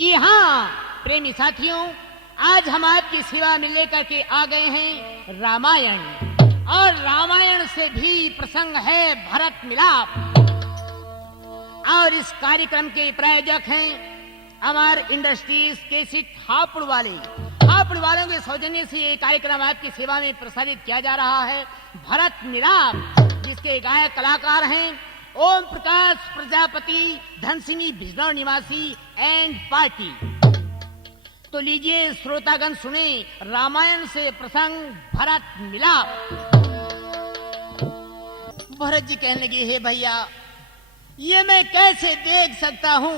जी हाँ प्रेमी साथियों, आज हम आपकी सेवा में लेकर के आ गए हैं रामायण, और रामायण से भी प्रसंग है भरत मिलाप। और इस कार्यक्रम के प्रायोजक हैं अमर इंडस्ट्रीज केसिट हापुड़ वालों के सौजन्य से ये कार्यक्रम आपकी सेवा में प्रसारित किया जा रहा है भरत मिलाप, जिसके गायक कलाकार हैं ओम प्रकाश प्रजापति, धनसिंह बिजनौर निवासी एंड पार्टी। तो लीजिए श्रोतागण सुने रामायण से प्रसंग भरत मिलाप। भरत जी कहने लगे, हे भैया ये मैं कैसे देख सकता हूँ,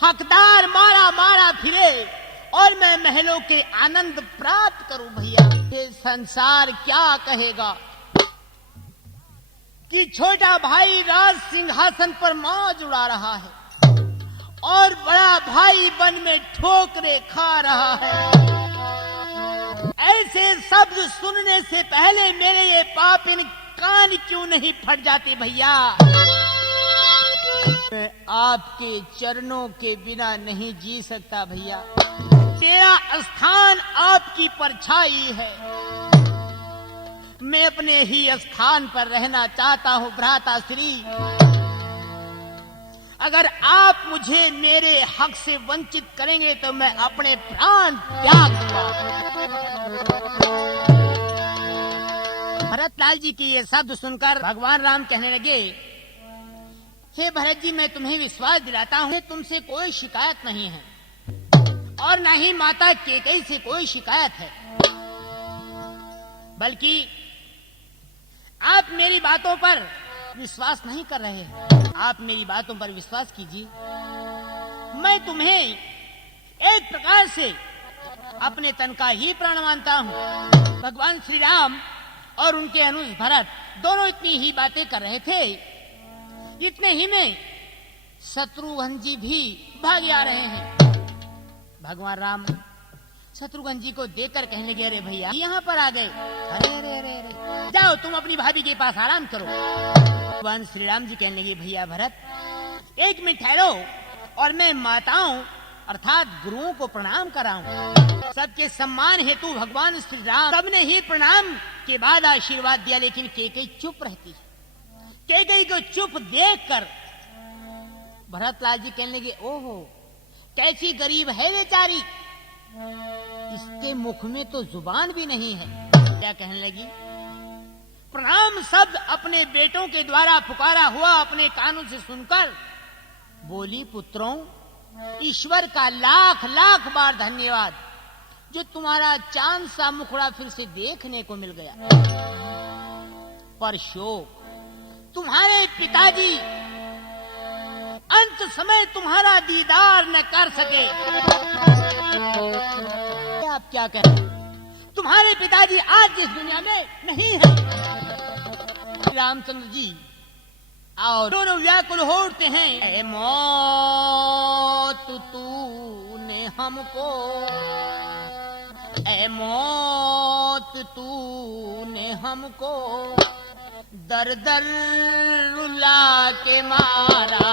हकदार मारा मारा फिरे और मैं महलों के आनंद प्राप्त करूं। भैया ये संसार क्या कहेगा कि छोटा भाई राज सिंहासन पर मौज उड़ा रहा है और बड़ा भाई वन में ठोकरे खा रहा है। ऐसे शब्द सुनने से पहले मेरे ये पापिन कान क्यों नहीं फट जाते। भैया मैं आपके चरणों के बिना नहीं जी सकता। भैया मेरा स्थान आपकी परछाई है, मैं अपने ही स्थान पर रहना चाहता हूँ। भ्राता श्री, अगर आप मुझे मेरे हक से वंचित करेंगे तो मैं अपने प्राण त्याग दूंगा। भरतलाल जी की ये शब्द सुनकर भगवान राम कहने लगे, हे भरत जी मैं तुम्हें विश्वास दिलाता हूँ, तुमसे कोई शिकायत नहीं है और न ही माता केकई से कोई शिकायत है, बल्कि आप मेरी बातों पर विश्वास नहीं कर रहे हैं। आप मेरी बातों पर विश्वास कीजिए। मैं तुम्हें एक प्रकार से अपने तन का ही प्राण मानता हूँ। भगवान श्री राम और उनके अनुज भरत दोनों इतनी ही बातें कर रहे थे, इतने ही में शत्रुघ्न जी भी भाग आ रहे हैं। भगवान राम शत्रुघ्न जी को देखकर कहने लगे, अरे भैया यहाँ पर आ गए, अरे अरे अरे अरे जाओ तुम अपनी भाभी के पास आराम करो। भगवान श्री राम जी कहने लगे, भैया भरत एक मिनट ठहरो और मैं माताओं अर्थात गुरुओं को प्रणाम कराऊं। सबके सम्मान हेतु भगवान श्री राम सबने ही प्रणाम के बाद आशीर्वाद दिया, लेकिन केकई चुप रहती। केकई को चुप देखकर भरतलाल जी कहने लगे, ओहो कैसी गरीब है बेचारी, इसके मुख में तो जुबान भी नहीं है। क्या कहने लगी, प्रणाम शब्द अपने बेटों के द्वारा पुकारा हुआ अपने कानों से सुनकर बोली, पुत्रों ईश्वर का लाख लाख बार धन्यवाद जो तुम्हारा चांद सा मुखड़ा फिर से देखने को मिल गया। पर शोक तुम्हारे पिताजी अंत समय तुम्हारा दीदार न कर सके। आप क्या कहें, तुम्हारे पिताजी आज इस दुनिया में नहीं है। रामचंद्र जी और दोनों व्याकुल हो उठते हैं, ऐ मौत तूने हमको, ऐ मौत तूने हमको दर दर रुला के मारा।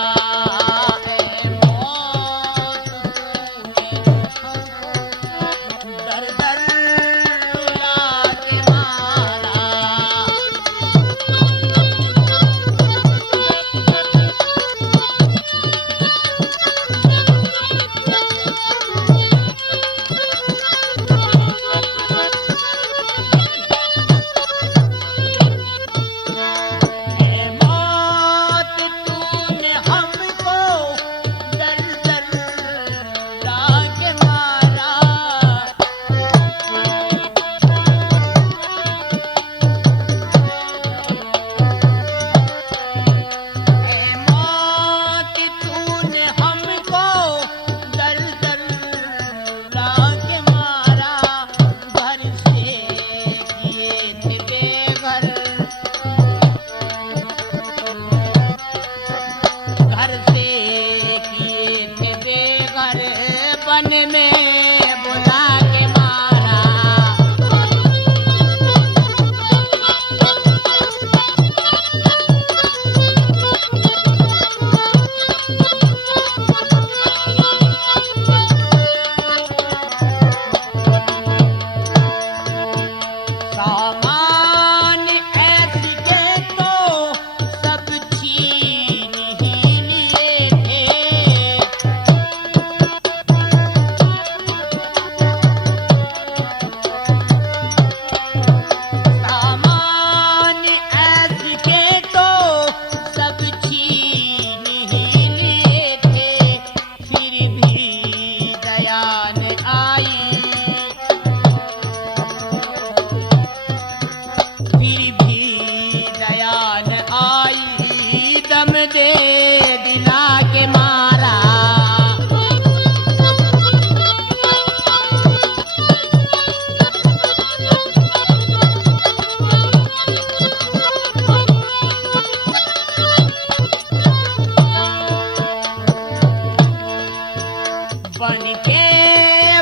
बन के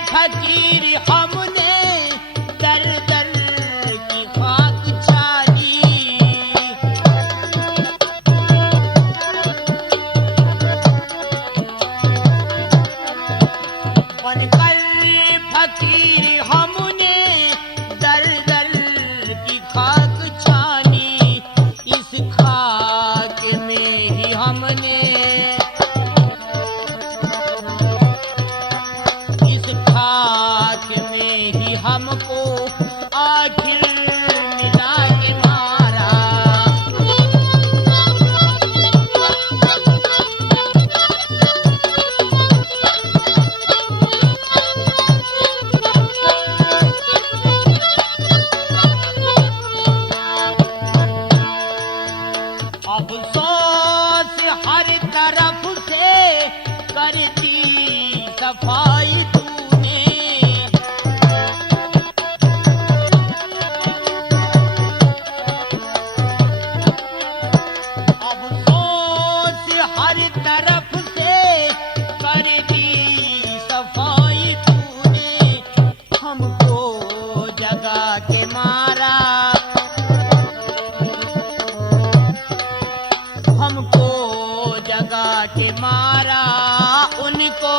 फकीर हमने दर दर की खाक छानी। बनकर फकीर हमने दर दर की खाक छानी। इस खाक में ही हमने हमको आखिर मिला के मारा। अफसोस हर तरफ से करती सफाई तूने। हर तरफ से कर दी सफाई तूने। हमको जगा के मारा। हमको जगा के मारा। उनको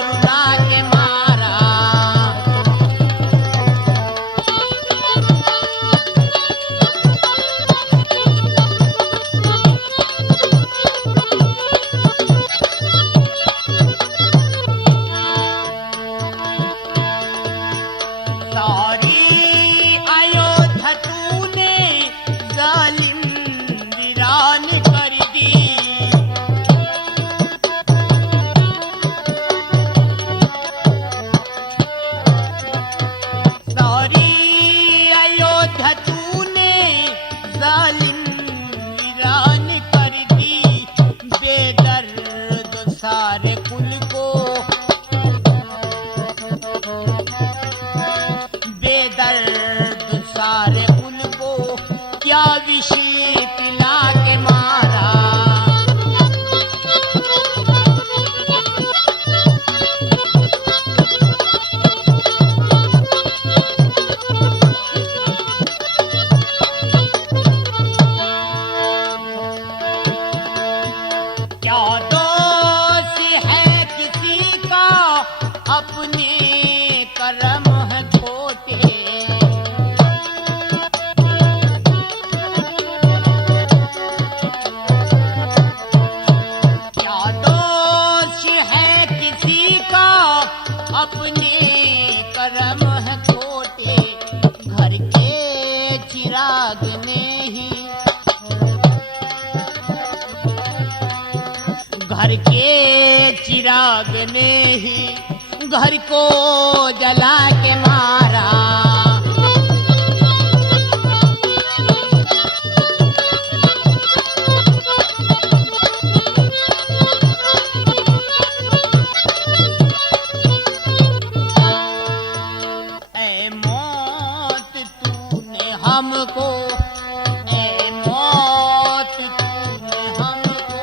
रुला के मारा। सारे कुल को बेदर्द सारे कुल को क्या विष पिला के मारा। क्या अपने कर्म है खोटे। क्या दोष है किसी का अपने कर्म है खोटे। घर के चिराग ने ही घर के चिराग ने ही घर को जला के मारा। ऐ मौत तूने हमको, ऐ मौत तूने हमको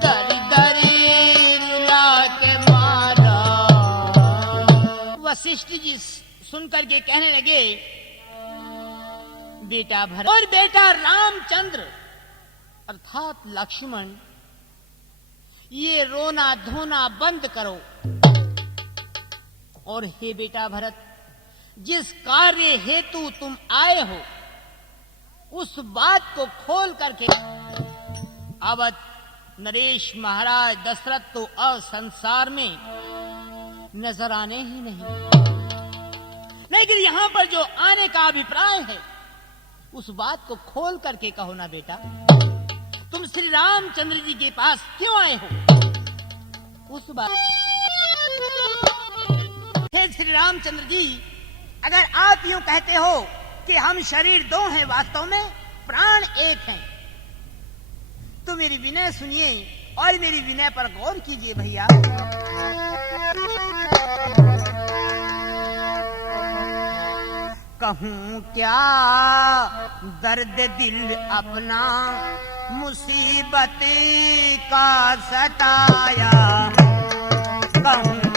दर दर रुला के मारा। वशिष्ठ जी सुनकर के कहने लगे, बेटा भरत और बेटा रामचंद्र अर्थात लक्ष्मण, ये रोना धोना बंद करो। और हे बेटा भरत, जिस कार्य हेतु तुम आए हो उस बात को खोल करके। अवध नरेश महाराज दशरथ तो अब संसार में नजर आने ही नहीं, लेकिन यहां पर जो आने का अभिप्राय है उस बात को खोल करके कहो ना बेटा। तुम श्री रामचंद्र जी के पास क्यों आए हो उस बात। हे श्री रामचंद्र जी, अगर आप यूं कहते हो कि हम शरीर दो हैं, वास्तव में प्राण एक हैं, तो मेरी विनय सुनिए और मेरी विनय पर गौर कीजिए भैया। कहूं क्या दर्द दिल अपना मुसीबत का सताया। कहूं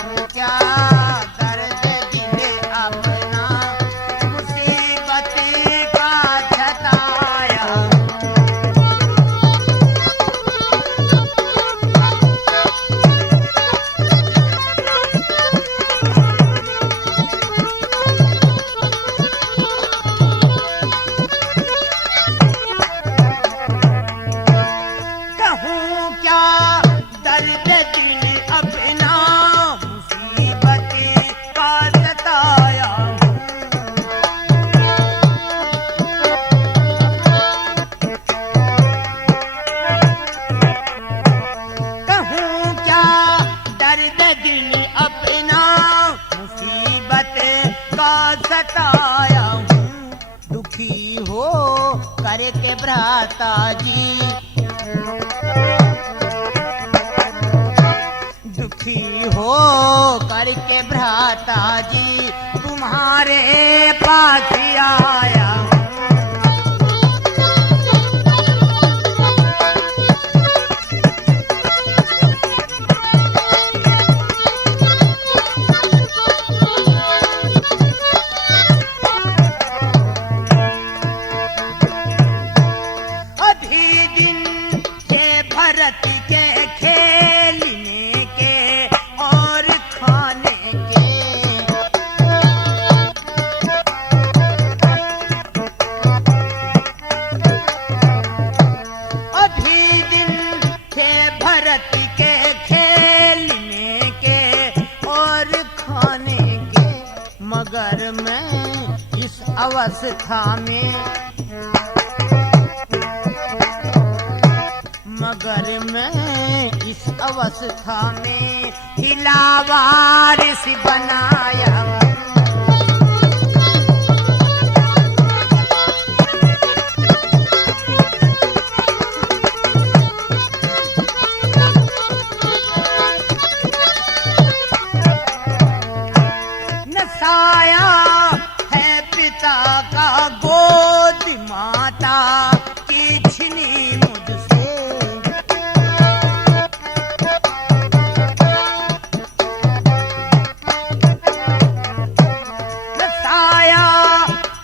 दर्द दिल अपना मुसीबत का सताया हूँ, दुखी हो करके भ्राता जी, दुखी हो करके भ्राता जी तुम्हारे पास आया हूँ। मगर मैं इस अवस्था में, मगर मैं इस अवस्था में हिलावारिस बनाया। नसाया है पिता का गोद माता की छिनी मुझसे, नसाया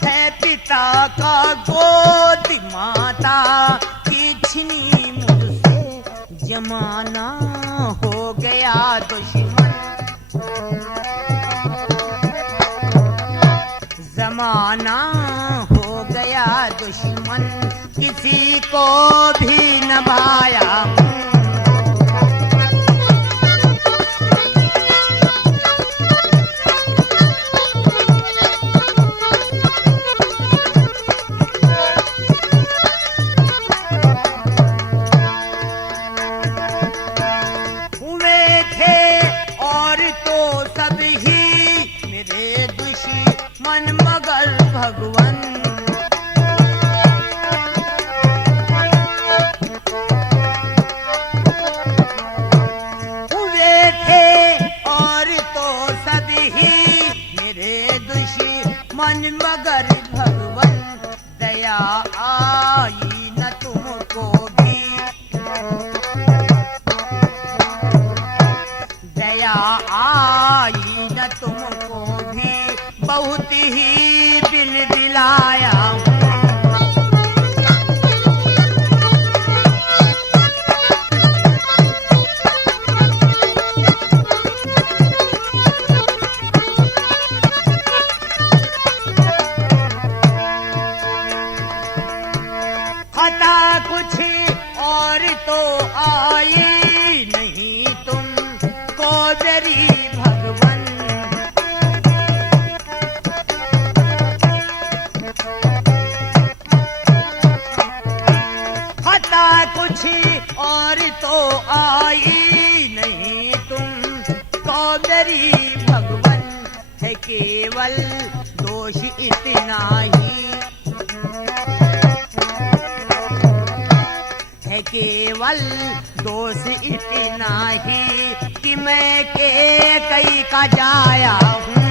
है पिता का गोद माता की छिनी मुझसे, जमाना हो गया दुश्मन, जमाना हो गया दुश्मन, किसी को भी न भाया। हुए थे और तो सब ही मेरे दुश्मन मगर भगवन, हुए थे और तो सब ही मेरे दुश्मन मगर भगवन, दया आई न तुमको भी, दया आई न तुमको भी, बहुत ही दिल दिलाया हूँ। खता कुछ और तो आई नहीं तुमको मेरी भगवन, खता कुछ और तो आई नहीं तुमको मेरी भगवन, है केवल दोष इतना ही, है केवल दोष इतना ही कि मैं के कई का जाया हूँ।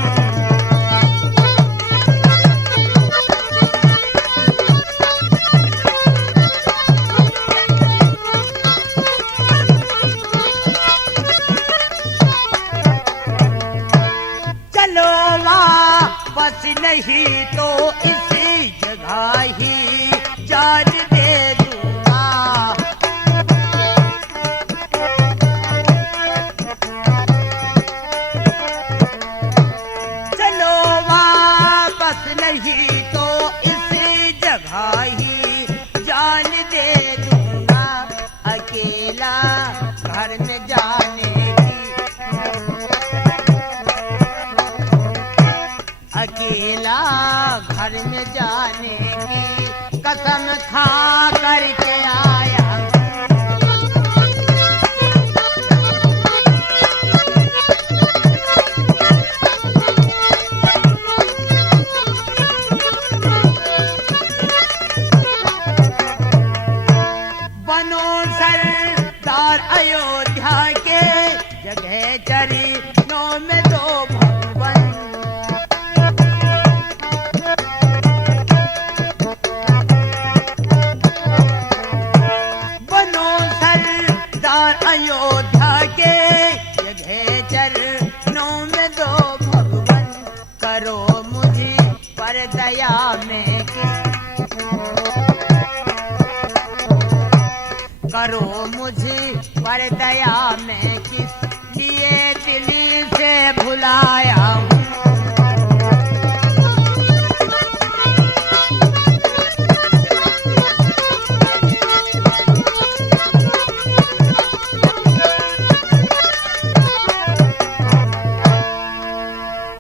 चलो वापस नहीं तो इसी जगह ही जान दे दूंगा, चलो वापस नहीं तो इसी जगह ही जान दे दूंगा, अकेला घर में जाने अकेला घर में जाने की कसम खा करके आया। चरणों में दो भगवन। बनो सरदार अयोध्या के, ये चरणों में दो भगवन। करो मुझे पर दया में करो मुझे पर दया में किस